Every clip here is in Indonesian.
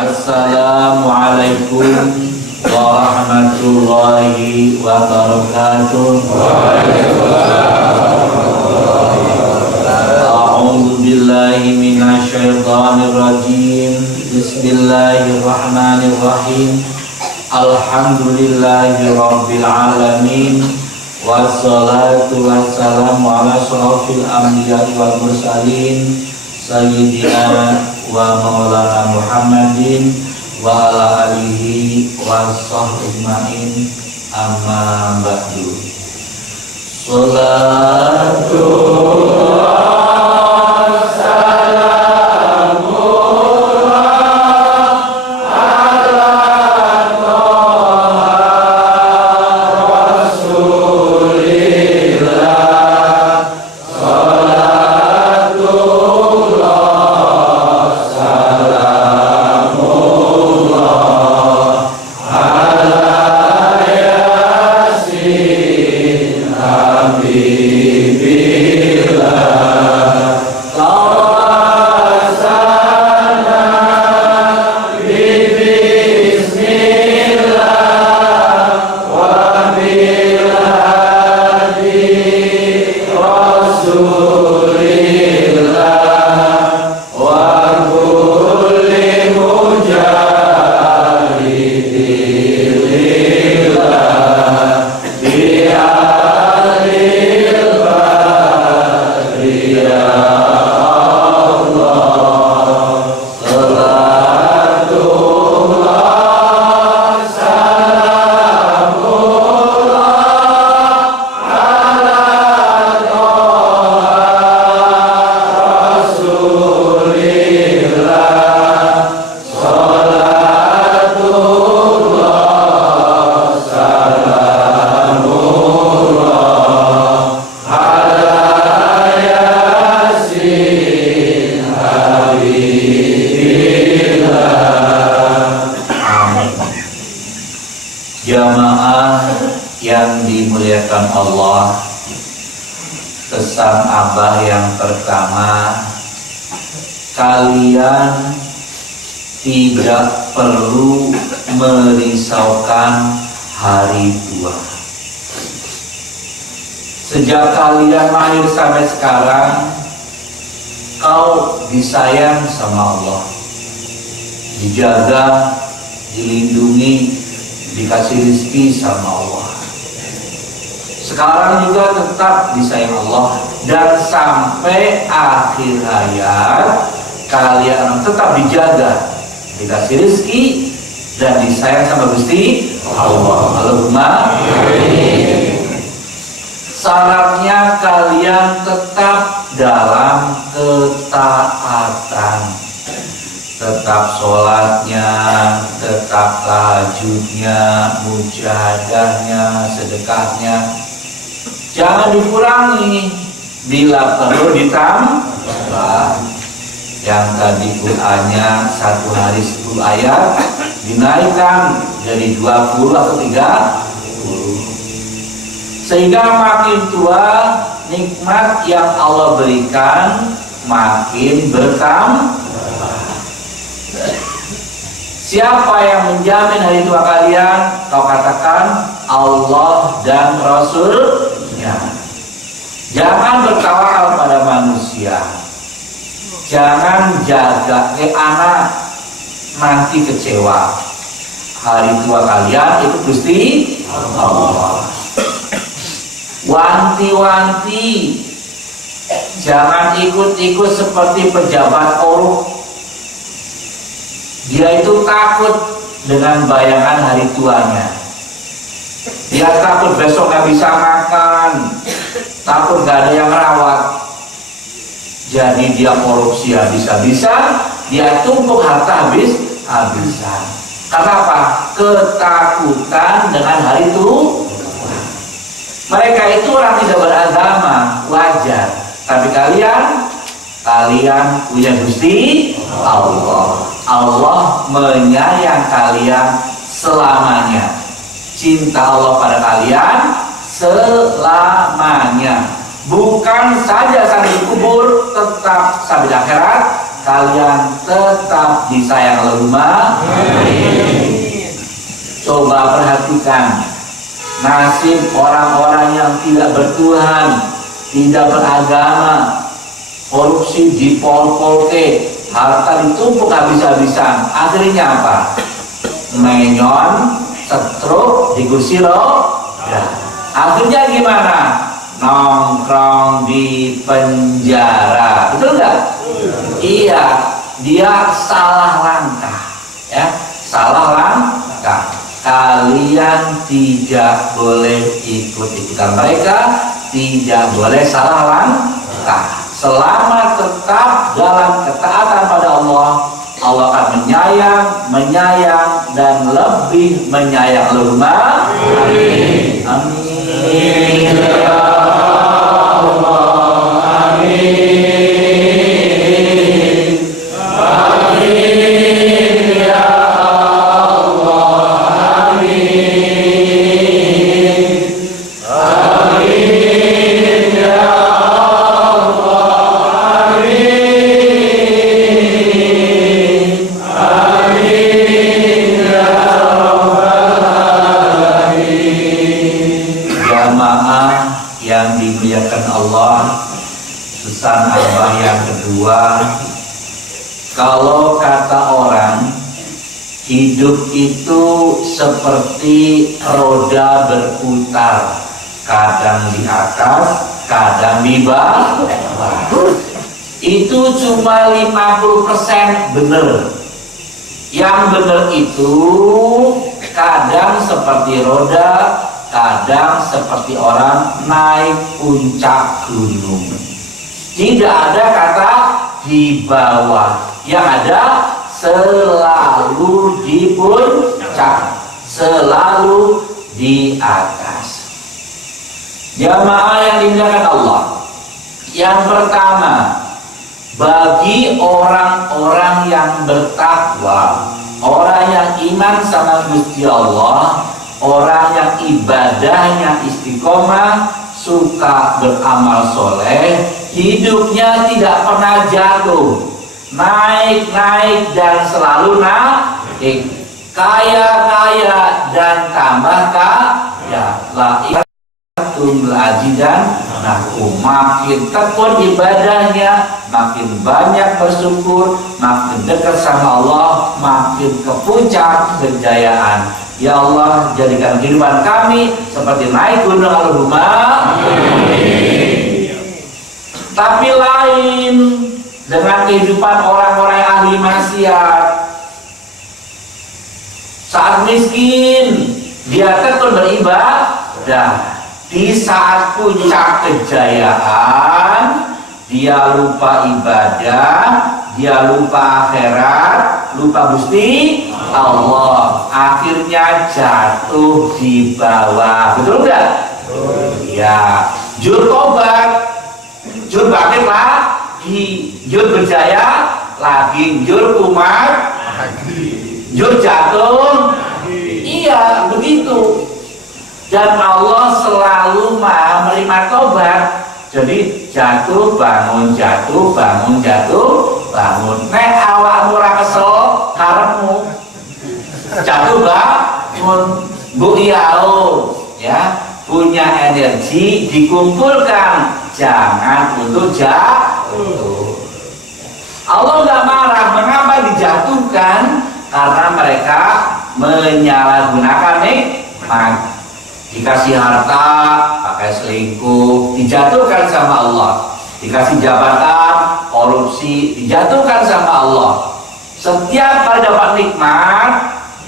Assalamualaikum warahmatullahi wabarakatuh. A'udzu billahi minasyaitonir rajim. Bismillahirrahmanirrahim. Alhamdulillahi rabbil alamin. Wassalatu wassalamu ala asyrofil anbiya'i wal mursalin sayyidina wa maulana Muhammadin wa ala alihi wa sahbihi ajmain, amma ba'du. Salatullah jamaah yang dimuliakan Allah. Pesan Abah yang pertama, kalian tidak perlu merisaukan hari tua. Sejak kalian lahir sampai sekarang, kau disayang sama Allah, dijaga, dilindungi, dikasih rezeki sama Allah. Sekarang juga tetap disayang Allah, dan sampai akhir hayat kalian tetap dijaga, dikasih rezeki, dan disayang sama Gusti Allah. Allahumma amin. Syaratnya kalian tetap dalam ketaatan, tetap sholatnya, tetap tahajudnya, mujahadahnya, sedekahnya, jangan dikurangi, bila perlu ditambah. Yang tadi Qur'annya satu hari 10 ayat dinaikkan jadi 20 atau 30, sehingga makin tua nikmat yang Allah berikan makin bertambah. Siapa yang menjamin hari tua kalian? Kau katakan Allah dan Rasulnya. Jangan bertawakal pada manusia, jangan jaga anak, nanti kecewa. Hari tua kalian itu Gusti Allah. Wanti-wanti, jangan ikut-ikut seperti pejabat korup. Dia itu takut dengan bayangan hari tuanya. Dia takut besok gak bisa makan, takut gak ada yang rawat. Jadi dia korupsi habis-habisan, dia tumpuk harta habis-habisan. Kenapa? Ketakutan dengan hari itu. Mereka itu orang tidak beragama, wajar. Tapi kalian punya Gusti Allah. Allah menyayang kalian selamanya. Cinta Allah pada kalian selamanya. Bukan saja sampai kubur, tetap sampai akhirat kalian tetap disayang Allah. Coba perhatikan nasib orang-orang yang tidak bertuhan, tidak beragama, korupsi dipol-polke, harta ditumpuk habis-habisan. Akhirnya apa? Menyon, stroke, di kursi roda. Akhirnya gimana? Nongkrong di penjara. Betul nggak? Iya, dia salah langkah, ya, salah langkah. Kalian tidak boleh ikut-ikutan mereka, tidak boleh salah langkah. Selama tetap dalam ketaatan pada Allah, Allah akan menyayang dan lebih menyayang lumah. Amin. Amin. Ya Allah. Amin. Pesan Abah yang kedua, kalau kata orang, hidup itu seperti roda berputar, kadang di atas, kadang di bawah. Itu cuma 50% benar. Yang benar itu kadang seperti roda, kadang seperti orang naik puncak gunung. Tidak ada kata di bawah, yang ada selalu di puncak, selalu di atas. Jamaah yang dimuliakan Allah, yang pertama, bagi orang-orang yang bertakwa, orang yang iman sama Gusti Allah, orang yang ibadahnya istiqomah, suka beramal soleh, hidupnya tidak pernah jatuh, naik-naik dan selalu naik, kaya-kaya dan tambah kaya, dan makin tekun ibadahnya, makin banyak bersyukur, makin dekat sama Allah, makin ke puncak kejayaan. Ya Allah, jadikan kehidupan kami seperti naik gunung Al-Rumah. Tapi lain dengan kehidupan orang-orang yang ahli maksiat. Saat miskin, dia tekun beribadah. Di saat puncak kejayaan, dia lupa ibadah, dia lupa akhirat, lupa Gusti Allah, akhirnya jatuh di bawah. Betul nggak? Ya, jur tobat, jur bangkit lagi, jur berjaya lagi, jur kumat lagi, jur jatuh. Iya, begitu. Dan Allah selalu maha menerima tobat. Jadi jatuh bangun, jatuh bangun, jatuh bangun. Nek awakmu ora kesel karepmu, jatuh bangun, mbok iyao, ya, punya energi dikumpulkan, jangan untuk jatuh. Allah nggak marah, mengapa dijatuhkan? Karena mereka menyalahgunakan nikmat. Dikasih harta, pakai selingkuh, dijatuhkan sama Allah. Dikasih jabatan, korupsi, dijatuhkan sama Allah. Setiap kali dapat nikmat,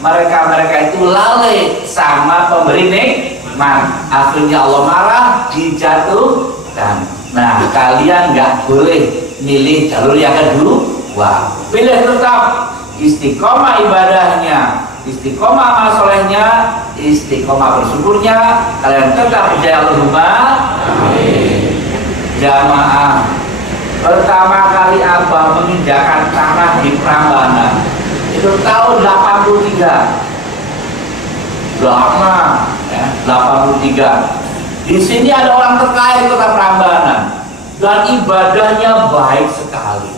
mereka itu lalai sama pemberi nikmat. Akhirnya Allah marah, dijatuhkan. Nah, kalian nggak boleh milih jalur yang kedua. Pilih tetap istiqomah ibadahnya, istiqomah amal solehnya, istiqomah bersyukurnya, kalian tetap berjaya Allahumma. Amin. Jamaah, pertama kali Abah menginjakan tanah di Prambanan itu tahun 83. Lama, ya, 83. Di sini ada orang terkaya di kota Prambanan dan ibadahnya baik sekali.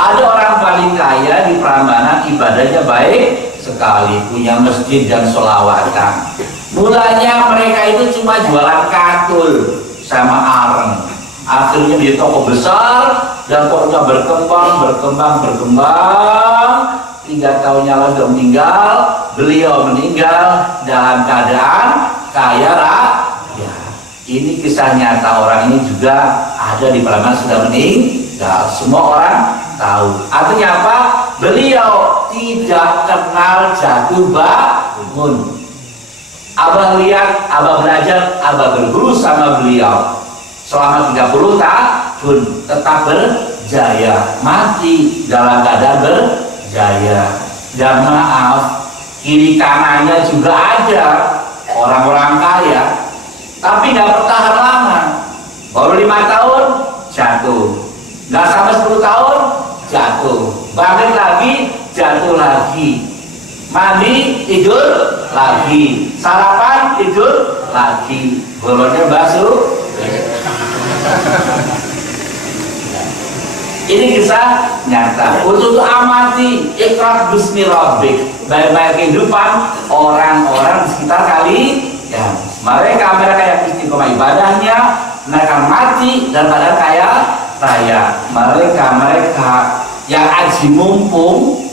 Ada orang paling kaya di Prambanan, ibadahnya baik sekali, punya masjid dan sholawatan. Mulanya mereka itu cuma jualan katul sama areng. Akhirnya di toko besar dan kota berkembang. 3 tahunnya lalu meninggal. Beliau meninggal dalam keadaan kaya raya. Ini kisah nyata, orang ini juga ada di Prambanan, sudah meninggal. Semua orang tahu. Artinya apa? Beliau tidak kenal jatuh bangun. Abah lihat, abah belajar, abah berguru sama beliau selama 30 tahun, tetap berjaya, mati dalam keadaan berjaya. Dan maaf, kiri kanannya juga ada orang-orang kaya, tapi nggak bertahan lama. Baru 5 tahun jatuh, nggak sampai 10 tahun jatuh, bangkit lagi, jatuh lagi, mandi, tidur lagi, sarapan, tidur lagi, bolonnya basuh. Ini kisah nyata. Untuk amati ikhlas bismi rabbik, baik-baik kehidupan orang-orang di sekitar kali ya. Mereka yang istiqomah ibadahnya, mereka mati dan pada kaya raya. Mereka yang aji mumpung,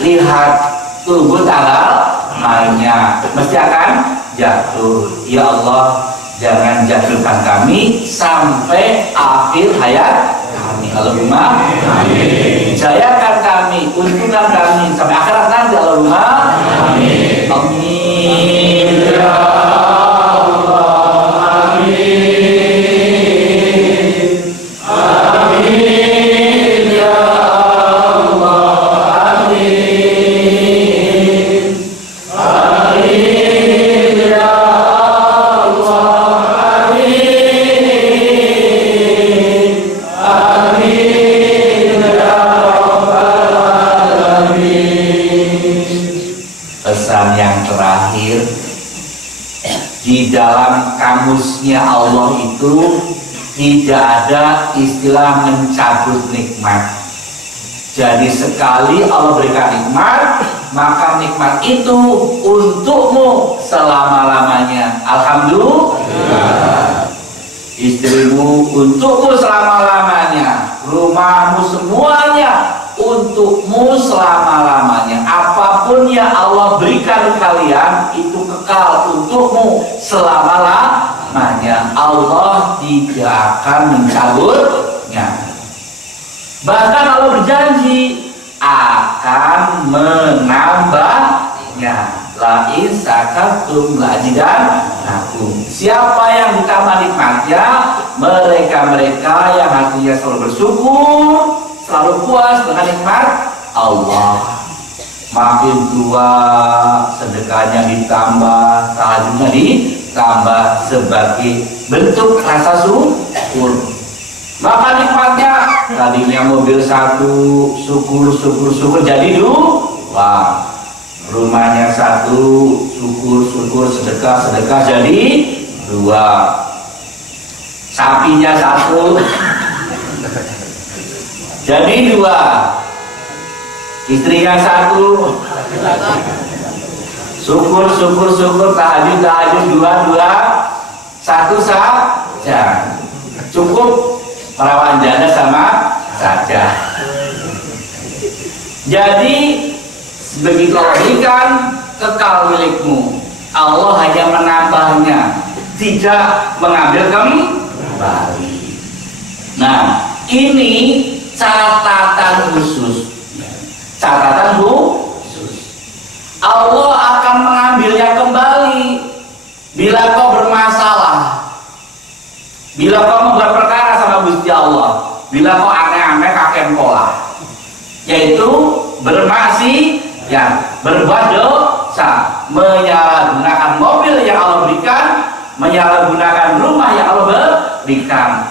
lihat tunggu tanggal mainnya, mesti akan jatuh. Ya Allah, jangan jatuhkan kami sampai akhir hayat kami. Allahumma amin. Jayakan kami, untungkan kami sampai akhirat nanti. Allahumma amin. Amin. Ya Allah, amin. Amin ya Allah, amin. Amin ya pesan yang terakhir, di dalam kamusnya Allah itu tidak ada istilah mencabut nikmat. Jadi sekali Allah berikan nikmat, maka nikmat itu untukmu selama-lamanya. Alhamdulillah. Istrimu untukmu selama-lamanya, rumahmu semuanya untukmu selama-lamanya. Apapun yang Allah berikan kalian itu kekal untukmu selama-lamanya. Allah tidak akan mencabutnya. Bahkan Allah berjanji akan menambahnya. La in syakartum la azidannakum. Siapa yang ditambah nikmatnya, mereka-mereka yang hatinya selalu bersyukur, selalu puas dengan nikmat Allah. Makin tua, sedekahnya ditambah, tahajudnya ditambah sebagai bentuk rasa syukur. Maka nikmatnya tadinya mobil 1, syukur jadi 2. Rumahnya 1, syukur sedekah jadi 2. Sapinya 1 jadi 2. Istrinya 1, syukur tahajud 2, 1 saja. Cukup perawan janda sama saja. Jadi begitu Allah berikan, kekal milikmu. Allah hanya menambahnya, tidak mengambil kembali. Nah, ini catatan khusus. Allah akan mengambilnya kembali bila kau bermasalah, bila kau membuat perkara sama Gusti Allah, bila kau aneh-aneh kakek pola, yaitu bermaksiat, berbuat dosa, menyalahgunakan mobil yang Allah berikan, menyalahgunakan rumah yang Allah berikan.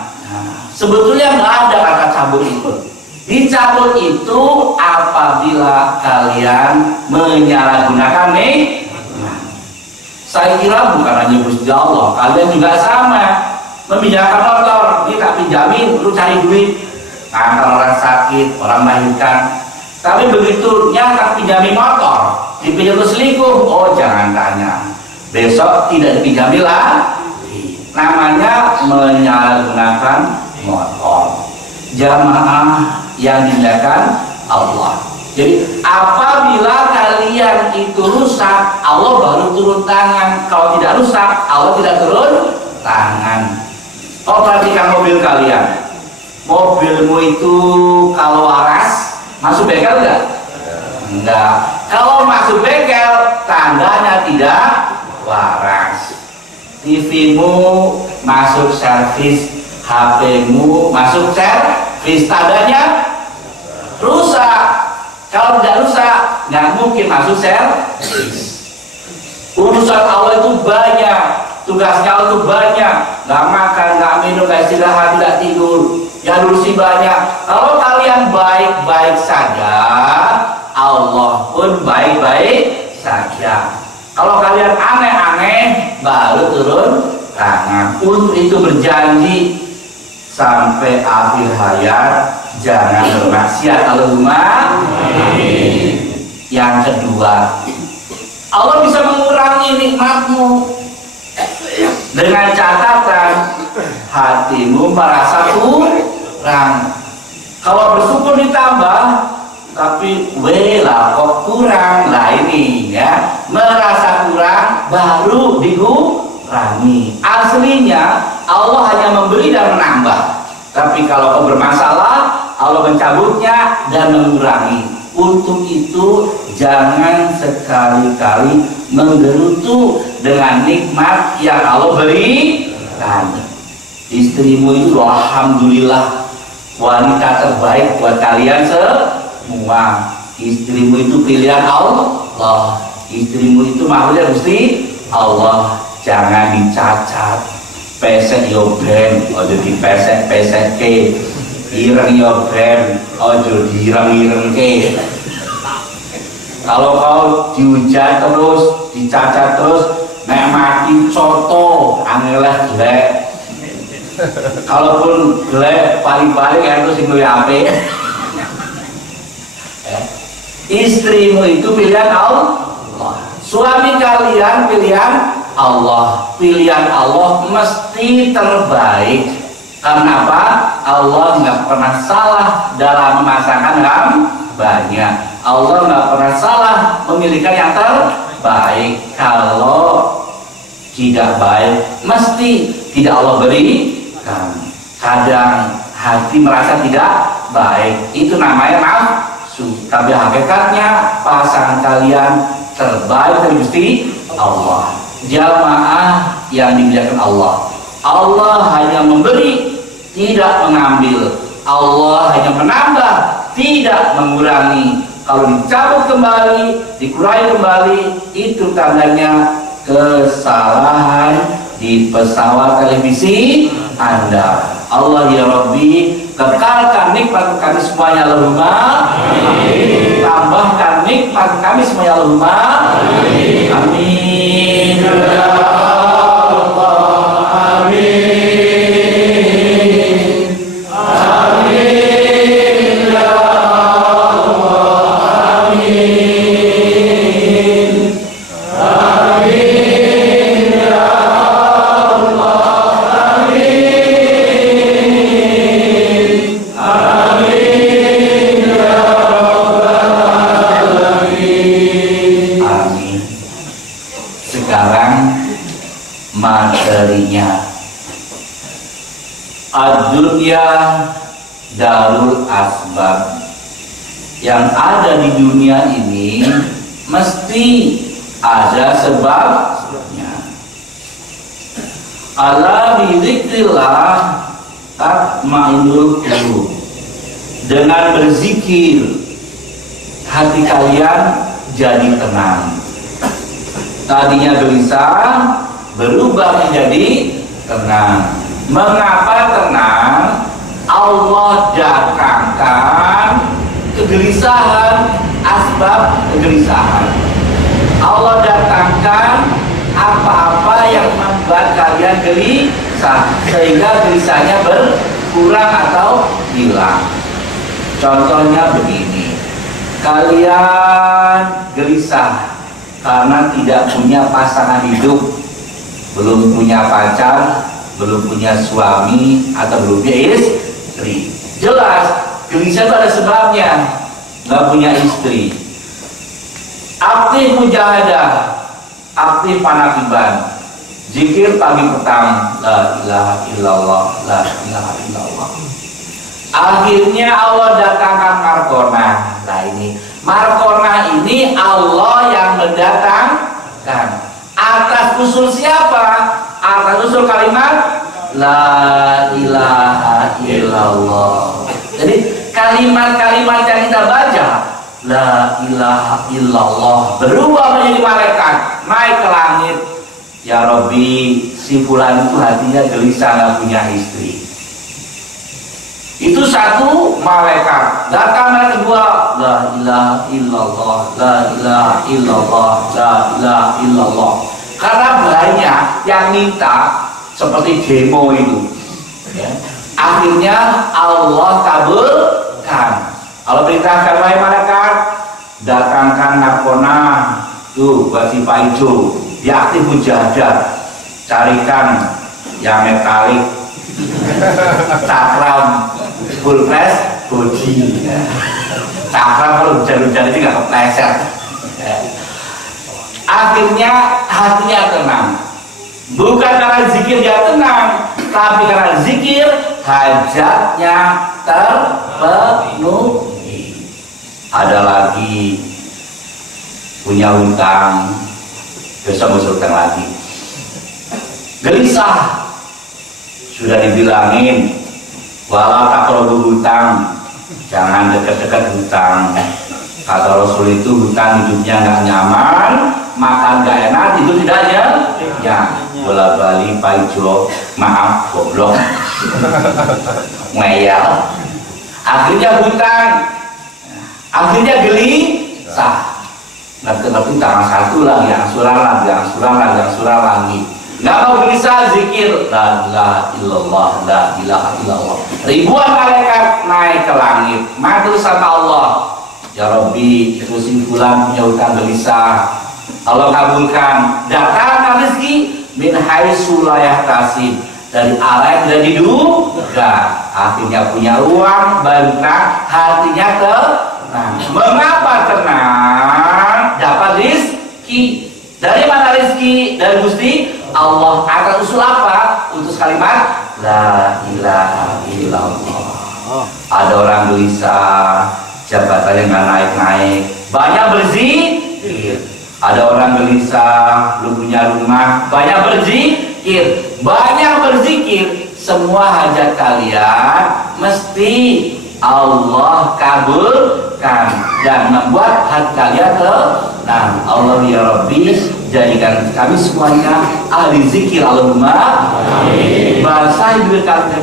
Sebetulnya nggak ada kata cabut itu. Dicabut itu apabila kalian menyalahgunakan nikmat. Saya kira bukan hanya Gusti Allah, kalian juga sama. Meminjamkan motor, ini tak pinjamin, lu cari duit. ngantar orang sakit, orang melahirkan. Tapi begitu nyata pinjami motor, dipinjam selingkuh, oh jangan tanya, besok tidak dipinjami lagi. Namanya menyalahgunakan motor. Jamaah yang dimuliakan Allah. Jadi apabila kalian itu rusak, Allah baru turun tangan. Kalau tidak rusak, Allah tidak turun tangan. Oh, perhatikan mobil kalian. Mobilmu itu kalau waras masuk bengkel enggak? Enggak. Kalau masuk bengkel, tandanya tidak waras. TV-mu masuk servis, HP-mu masuk servis, tandanya rusak. Kalau tidak rusak, nggak mungkin masuk servis. Urusan Allah itu banyak, tugasnya Allah itu banyak. Nggak makan, nggak minum, nggak istirahat, tidak tidur, ya urusi banyak. Kalau kalian baik-baik saja, Allah pun baik-baik saja. Kalau kalian aneh-aneh, baru turun tangan. Untuk itu berjanji sampai akhir hayat jangan bermaksiat. Allahumma amin. Yang kedua, Allah bisa mengurangi nikmatmu dengan catatan hatimu merasa kurang. Kalau bersyukur ditambah, tapi lah kok kurang. Lah ini ya, merasa kurang baru dikurangi. Aslinya Allah hanya memberi dan menambah. Tapi kalau kau bermasalah, Allah mencabutnya dan mengurangi. Untuk itu jangan sekali-kali menggerutu dengan nikmat yang Allah berikan. Istrimu itu alhamdulillah wanita terbaik buat kalian semua. Istrimu itu pilihan Allah. Istrimu itu makhluknya Gusti Allah. Jangan dicacat. Pesek yo ben, ojo dipesek-pesek ke. Ireng yo ben, ojo direng-ireng ke. Kalau kau dihujat terus, dicacat terus, nek mati coto, angelah jelek. Kalaupun jelek, paling-paling itu sing luwih apik. Istrimu itu pilihan Allah. Suami kalian pilihan Allah. Pilihan Allah mesti terbaik. Karena apa? Allah nggak pernah salah dalam memasangkan hambanya. Allah nggak pernah salah memilihkan yang terbaik. Kalau tidak baik, mesti tidak Allah berikan. Kadang hati merasa tidak baik, itu namanya nafsu. Tapi hakikatnya pasangan kalian terbaik dari Gusti Allah. Jamaah yang dimuliakan Allah. Allah hanya memberi, tidak mengambil. Allah hanya menambah, tidak mengurangi. Kalau dicabut kembali, dikurangi kembali, itu tandanya kesalahan di pesawat televisi Anda. Allah ya Rabbi, kekalkan nikmat kami semuanya Allahumma amin. Tambahkan nikmat kami semuanya Allahumma amin. Amin. Ya Allah, amin. Materinya ad-dunya darul asbab. Yang ada di dunia ini mesti ada sebabnya. Ala bidzikrillah tatma'innul qulub. Dengan berzikir hati kalian jadi tenang. Tadinya gelisah berubah menjadi tenang. Mengapa tenang? Allah datangkan kegelisahan, asbab kegelisahan. Allah datangkan apa-apa yang membuat kalian gelisah, sehingga gelisahnya berkurang atau hilang. Contohnya begini, kalian gelisah karena tidak punya pasangan hidup, belum punya pacar, belum punya suami, atau belum punya istri. Jelas, gelisah itu ada sebabnya, nggak punya istri. Aktif mujahadah, aktif panakiban, zikir pagi petang, la ilaha illallah, la ilaha illallah. Akhirnya Allah datangkan Markona. Nah ini Markona ini Allah yang mendatangkan. Atas usul siapa? Atas usul kalimat la ilaha illallah. Jadi kalimat-kalimat yang kita baca, la ilaha illallah, berubah menjadi malaikat, naik ke langit. Ya Rabbi, si fulan itu hatinya gelisah, nggak punya istri. Itu satu malaikat. Datang malaikat kedua, la ilaha illallah, la ilaha illallah, la ilaha illallah. Karena banyak yang minta seperti demo itu, ya. Akhirnya Allah kabulkan. Allah perintahkan, wahai malaikat, datangkan narkona tuh buat si Pak Ijo, dia aktif mujahadah, carikan yang metalik, cakram, full flash, body. Cakram kalau hujan-hujan itu nggak kepleset. Akhirnya hatinya tenang. Bukan karena zikir dia tenang, tapi karena zikir hajatnya terpenuhi. Ada lagi punya hutang, besok mau hutang lagi. Gelisah, sudah dibilangin walau tak perlu hutang, jangan dekat-dekat hutang. Kata Rasul itu hutang hidupnya nggak nyaman, makan nggak enak, itu tidak ya. Bola bali Pak Ijo, maaf goblok, ngeyel. Akhirnya hutang, akhirnya gelisah. Nanti tangan satu lagi, angsuran lagi, angsuran lagi, angsuran lagi. Nggak mau gelisah, zikir la ilaha illallah, la ilaha illallah. Ribuan malaikat naik ke langit, matur sama Allah. Ya Rabbi, itu si fulan punya hutang gelisah, Allah kabulkan. Datangkan rezeki min haitsu la yahtasib, dari arah yang tidak diduga. Akhirnya punya uang, tenang, hatinya tenang. Mengapa tenang? Dapat rezeki. Dari mana rezeki? Dari Gusti Allah. Akan usul apa? Utus kalimat la ilaha illallah. Ada orang gelisah, jabatannya nggak naik-naik, banyak berzikir. Ada orang gelisah, belum punya rumah, banyak berzikir. Banyak berzikir, semua hajat kalian mesti Allah kabulkan dan membuat hati kalian tenang. Allah ya Rabbi, jadikan kami semuanya ahli zikir Allahumma amin. Basahi diri kami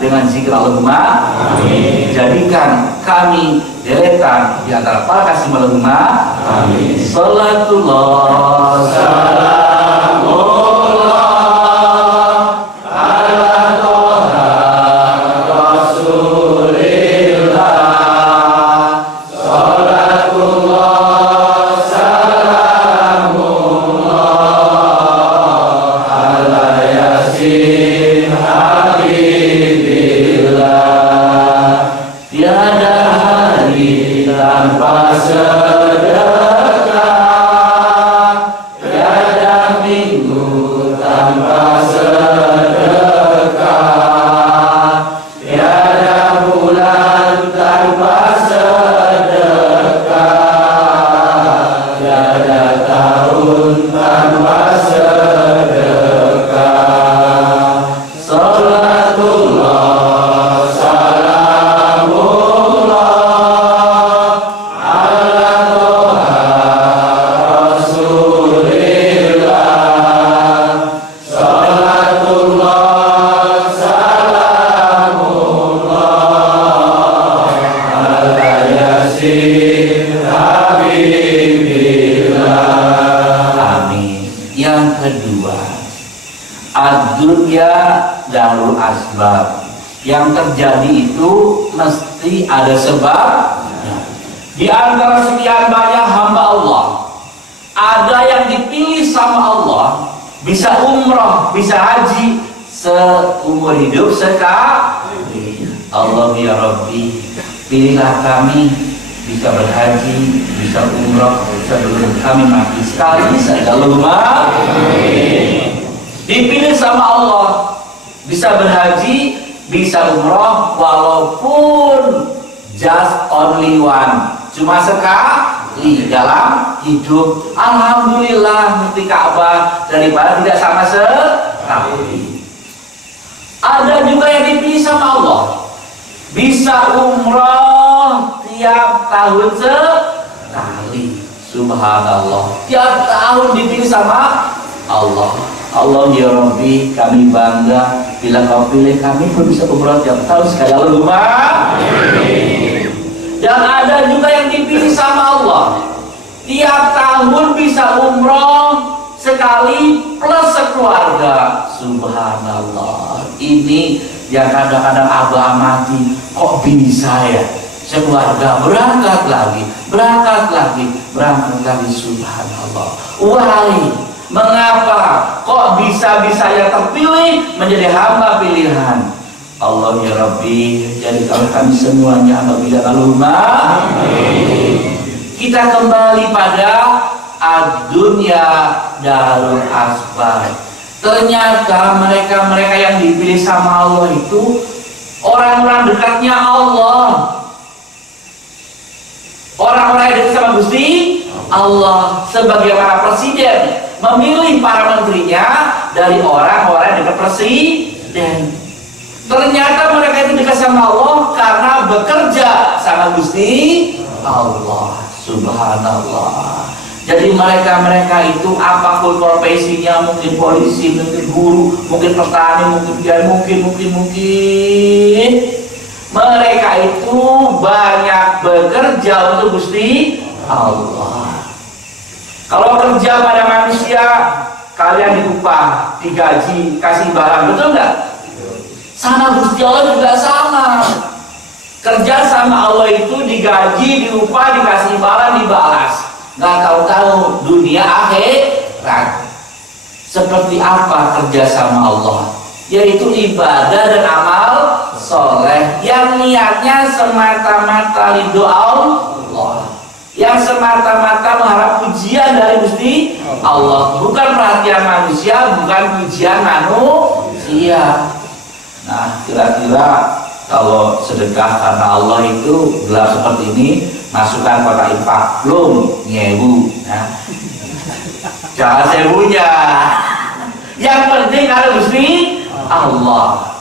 dengan zikir Allahumma amin. Jadikan kami deretan di antara para kasih Allahumma amin. Salatullah salamullah ala toha rasulillah. Salatullah salamullah ala yasin habibillah. Tiada hari tanpa sedekah, tiada minggu tanpa sedekah, tiada bulan tanpa sedekah, tiada tahun tanpa sedekah. Salatullah salamullah ala toha rasulillah. Salatullah salamullah ala yasin habibillah. Amin. Yang kedua, ad-dunya darul asbab. Yang terjadi itu mesti mesti ada sebabnya. Di antara sekian banyak hamba Allah, ada yang dipilih sama Allah, bisa umrah, bisa haji seumur hidup sekali. Allah ya Rabbi, pilihlah kami bisa berhaji, bisa umrah sebelum kami mati sekali saja. Allahumma amin. Dipilih sama Allah, bisa berhaji, bisa umrah, walaupun just only one, cuma sekali dalam hidup. Alhamdulillah ngerti Ka'bah daripada tidak sama sekali. Ada juga yang dipilih sama Allah, bisa umrah tiap tahun sekali. Subhanallah, tiap tahun dipilih sama Allah. Allah ya Rabbi, kami bangga bila kau pilih kami pun bisa umrah tiap tahun sekali. Allahumma amin. Dan ada juga yang dipilih sama Allah, tiap tahun bisa umrah sekali plus sekeluarga. Subhanallah, ini yang kadang-kadang Abah amati, kok bisa ya sekeluarga berangkat lagi, subhanallah. Why? Mengapa kok bisa-bisa yang terpilih menjadi hamba pilihan Allah ya Rabbi? Jadi kalau kami semuanya hamba pilihan. Allahumma amin. Kita kembali pada ad-dunya darul asbar. Ternyata mereka-mereka yang dipilih sama Allah itu orang-orang dekatnya Allah, orang-orang yang dekat sama Gusti Allah. Sebagaimana presiden memilih para menterinya dari orang-orang yang dekat presiden. Ternyata mereka itu dekat sama Allah karena bekerja sama Gusti Allah. Subhanallah. Jadi mereka itu apapun profesinya, mungkin polisi, mungkin guru, mungkin petani, mungkin biar mungkin mereka itu banyak bekerja untuk Gusti Allah. Kalau kerja pada manusia, kalian diupah, digaji, kasih barang, betul nggak? Sama Gusti Allah juga sama. Kerja sama Allah itu digaji, diupah, dikasih barang, dibalas. Nggak tahu-tahu dunia akhirat. Seperti apa kerja sama Allah? Yaitu ibadah dan amal soleh yang niatnya semata-mata ridho Allah, yang semata-mata mengharap pujian dari Gusti Allah, bukan perhatian manusia, bukan pujian manusia. Nah, kira-kira kalau sedekah karena Allah itu gelap seperti ini, masukkan kotak infak belum nyewu, nah, jangan sewunya. Yang penting ada Gusti Allah.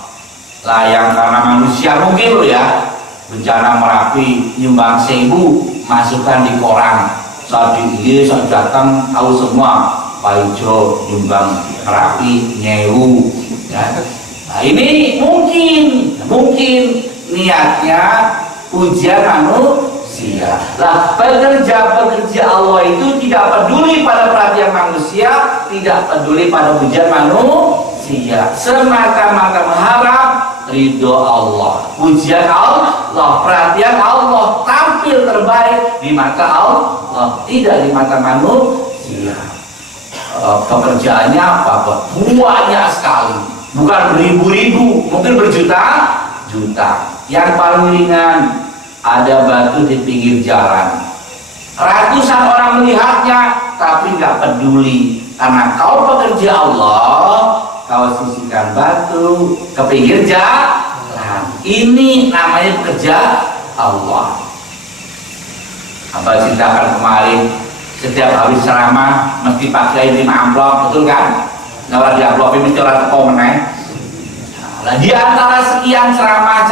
Lah yang karena manusia mungkin lo ya, bencana Merapi nyumbang 1000, masukkan di koran. Saat saat datang tahu semua Pak Ijo nyumbang Merapi nyewu, ya. Nah ini mungkin niatnya pujian manusia. Lah pekerja Allah itu tidak peduli pada perhatian manusia, tidak peduli pada pujian manusia, semata-mata mengharap ridho Allah, pujian Allah, perhatian Allah, tampil terbaik di mata Allah, tidak di mata manusia. Pekerjaannya apa? Banyak sekali, bukan beribu-ribu, mungkin berjuta-juta. Yang paling ringan, ada batu di pinggir jalan, ratusan orang melihatnya tapi nggak peduli, karena kau pekerja Allah, kau sisihkan batu ke pinggir jalan. Ini namanya pekerja Allah. Abang ceritakan kemarin, setiap habis ceramah mesti pakai 5 amplop, betul kan? Kalau di amplop ini mesti orang teko meneh. Nah, di antara sekian ceramah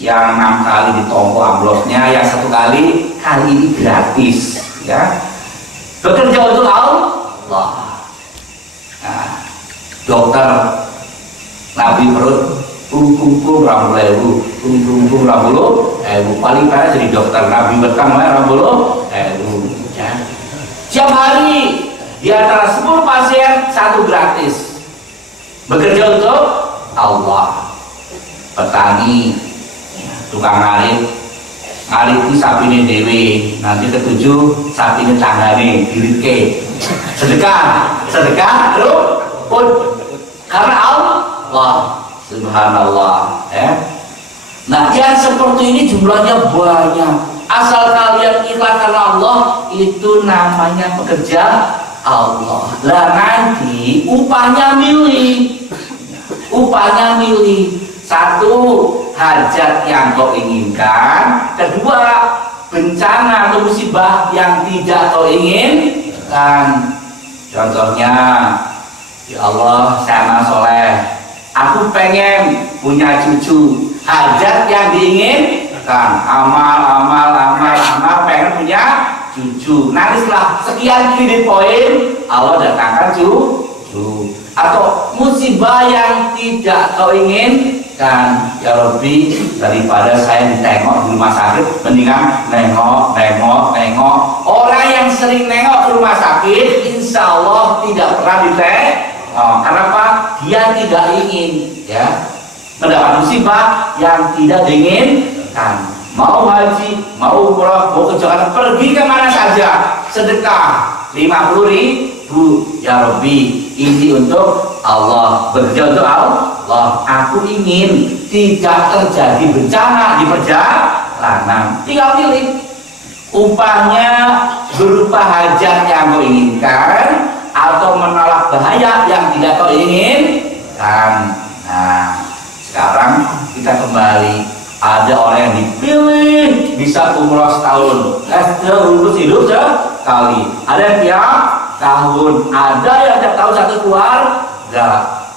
yang 6 kali ditompo amplopnya, yang 1 kali ini gratis, ya. Bekerja untuk Allah. Nah, dokter nabi perut kumpul rambulewu, paling parah jadi dokter nabi betang rambulewu, ya. Setiap hari di antara 10 pasien 1 gratis. Bekerja untuk Allah. petani, tukang ngarit itu sapine dewe, nanti ketujuh sapine tanggane dirike. Sedekah pun karena Allah subhanallah ya. Nah yang seperti ini jumlahnya banyak, asal kalian ikhlas karena Allah, itu namanya pekerja Allah. Lah nanti upahnya milih. Satu, hajat yang kau inginkan. Kedua, bencana atau musibah yang tidak kau inginkan. Contohnya, ya Allah, saya amal soleh, aku pengen punya cucu. Hajat yang diinginkan, amal, pengen punya cucu. Nanti setelah sekian kredit poin, Allah datangkan cucu. Atau musibah yang tidak kau inginkan, ya Rabbi, daripada saya ditengok di rumah sakit, mendingan nengok. Orang yang sering nengok ke rumah sakit, insya Allah tidak pernah ditengok. Karena apa? Dia tidak ingin ya mendapat musibah yang tidak diinginkan. Mau haji, mau umrah, mau ke Jakarta, pergi kemana saja, sedekah 50.000, ya Rabbi, ini untuk Allah, bekerja untuk Allah. Aku ingin tidak terjadi bencana di perjalanan. Tinggal pilih, upahnya berupa hajat yang kau inginkan atau menolak bahaya yang tidak kau inginkan. Nah, sekarang kita kembali. Ada orang yang dipilih bisa umroh setahun, terus hidup sekali. Ada yang tiap tahun, ada yang tiap tahun satu keluarga.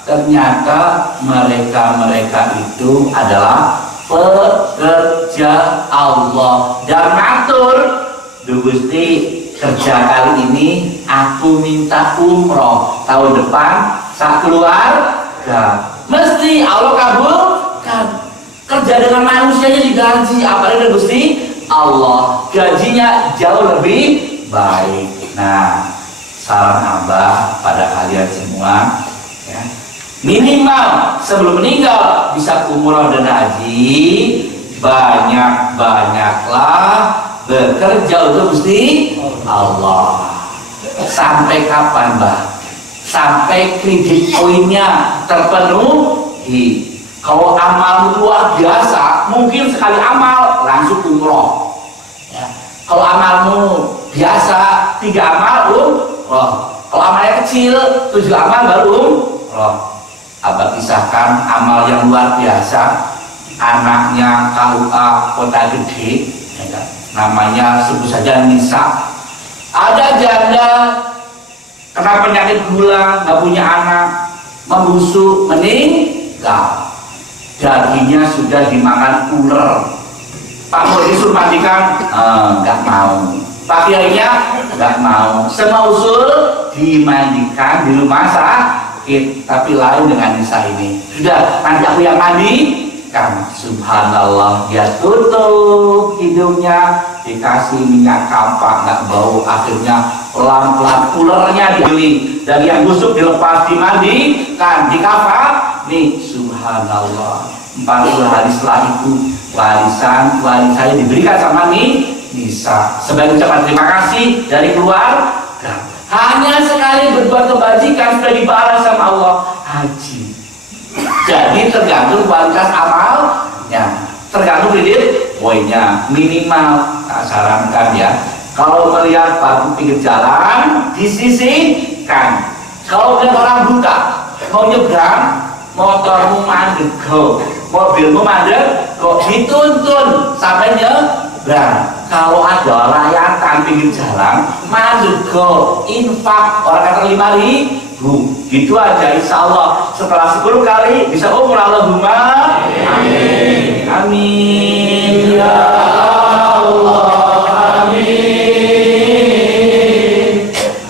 Ternyata mereka itu adalah pekerja Allah dan ngatur. Gusti, kerja kali ini aku minta umroh, tahun depan satu keluarga. Mesti Allah kabulkan. Kerja dengan manusianya digaji, apalagi dengan Gusti Allah, gajinya jauh lebih baik. Nah, saran Abah pada kalian semua ya, minimal sebelum meninggal bisa umroh dan haji, banyak-banyaklah bekerja untuk Gusti Allah. Sampai kapan, Mbah? Sampai kredit poinnya terpenuhi. Kalau amal luar biasa, mungkin sekali amal langsung umroh ya. Kalau amalmu biasa 3 amal umroh. Kalau amalnya kecil 7 amal baru umroh. Abah kisahkan amal yang luar biasa, anaknya KUA Kota Gede ya, namanya sebut saja Nisa. Ada janda kena penyakit gula, nggak punya anak, membusuk, meninggal. Dagingnya sudah dimakan ular. Pak Mau disuruh mandikan, nggak mau. Pak Kiainya nggak mau. Semua usul dimandikan di rumah sakit, tapi lain dengan Nisa ini. Sudah, nanti aku yang mandikan. Subhanallah, dia tutup hidungnya, dikasih minyak kampak, nggak bau. Akhirnya pelan-pelan ularnya dibeli, dari yang busuk dilepas, dimandikan, dikafan. Nih, subhanallah, 40 hari setelah itu warisan saya diberikan sama Nisa sebagai ucapan terima kasih dari keluarga. Hanya sekali berbuat kebajikan sudah dibalas sama Allah, haji. Jadi tergantung kualitas amalnya, tergantung kredit poinnya. Minimal tak sarankan ya, kalau melihat batu pinggir jalan disisihkan. Kalau melihat orang buta mau nyebrang, motormu mandek go, mobilmu mandek go, dituntun sampai nyebrang. Kalau ada layatan pinggir jalan mandek go, infak orang kata 5.000. Gitu aja, insya Allah setelah 10 kali bisa umur. Allahumma amin. Amin ya Allah, amin.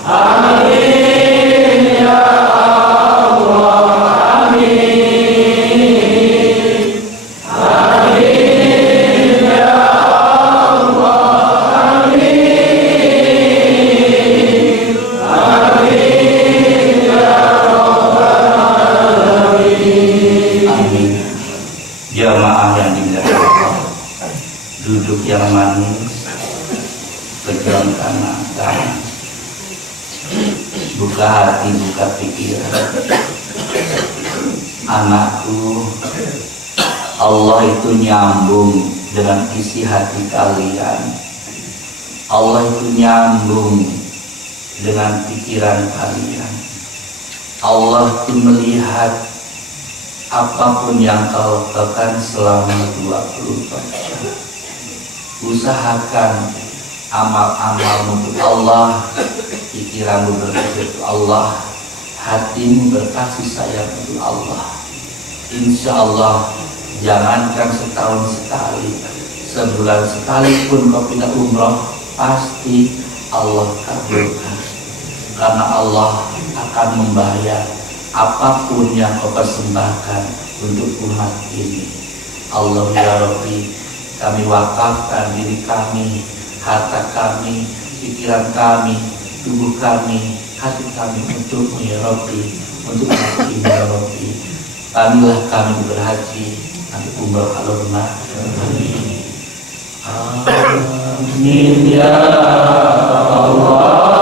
Amin ya Allah, amin. Amin ya Allah, amin. Amin ya Rabbal alamin. Amin. duduk yang manis, pejamkan mata, buka hati, buka pikiran. Anakku, Allah itu nyambung dengan isi hati kalian. Allah itu nyambung dengan pikiran kalian. Allah itu melihat apapun yang kau lakukan selama 24 jam. Usahakan amal-amal untuk Allah, pikiranmu berpikir untuk Allah, hatimu berkasih sayang untuk Allah. Insya Allah, jangankan setahun sekali, sebulan sekali pun kau pindah umroh, pasti Allah kabulkan. Karena Allah akan membayar apapun yang kau persembahkan untuk umat ini. Allah ya Rabbi, kami wakafkan diri kami, harta kami, pikiran kami, tubuh kami, hati kami untukmu ya Rabbi, untuk umat ini ya Rabbi. Pamilah kami berhaji, nanti umrah kalau benar. Amin. Amin ya Allah.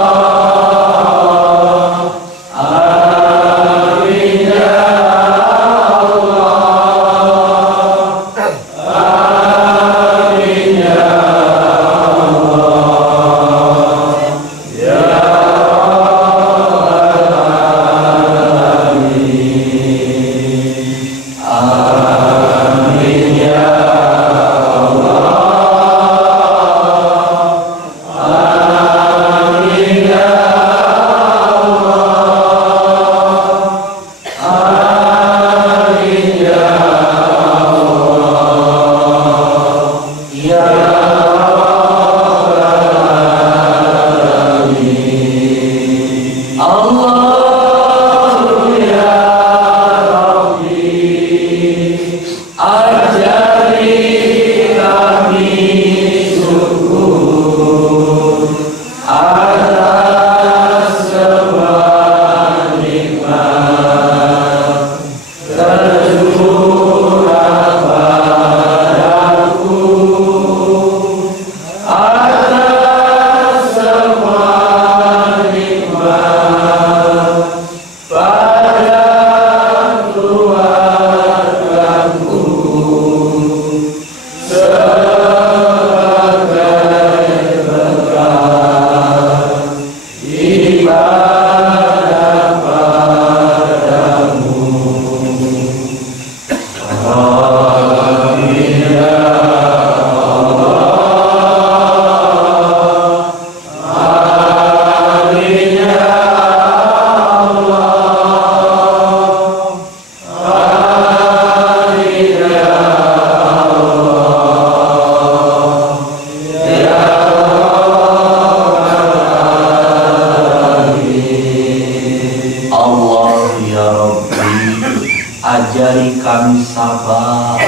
Ajari kami sabar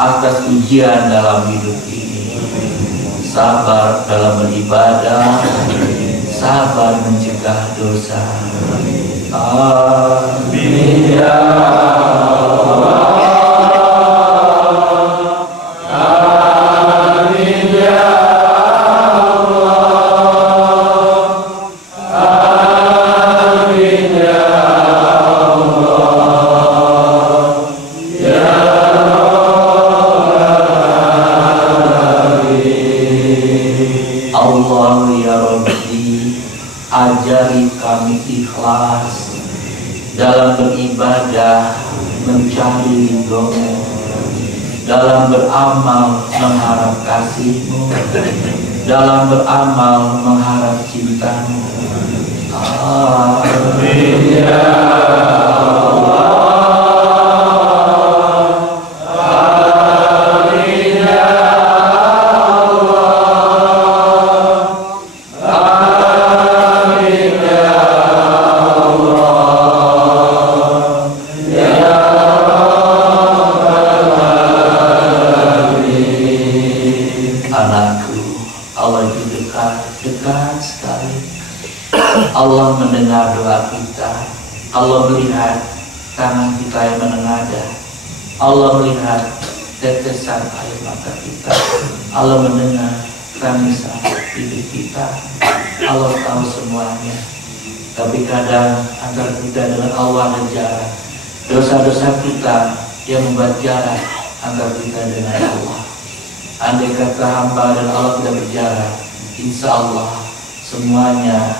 atas ujian dalam hidup ini, sabar dalam beribadah, sabar mencegah dosa. Amin ya Allah. Allah ya Rabbi, ajari kami ikhlas dalam beribadah, mencari ridho-Mu, dalam beramal mengharap kasih-Mu, dalam beramal mengharap cinta-Mu. Amin ya Allah. Dekat sekali. Allah mendengar doa kita. Allah melihat tangan kita yang menengadah. Allah melihat tetesan air mata kita. Allah mendengar tangisan pipi kita. Allah tahu semuanya. Tapi kadang antara kita dengan Allah ada jarak. Dosa-dosa kita yang membuat jarak antara kita dengan Allah. Andai kata hamba dan Allah tidak berjarak, insya Allah semuanya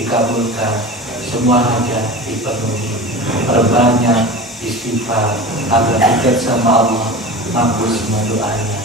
dikabulkan, semua hajat dipenuhi. Perbanyak istighfar agar dekat sama Allah, mampu semua doanya.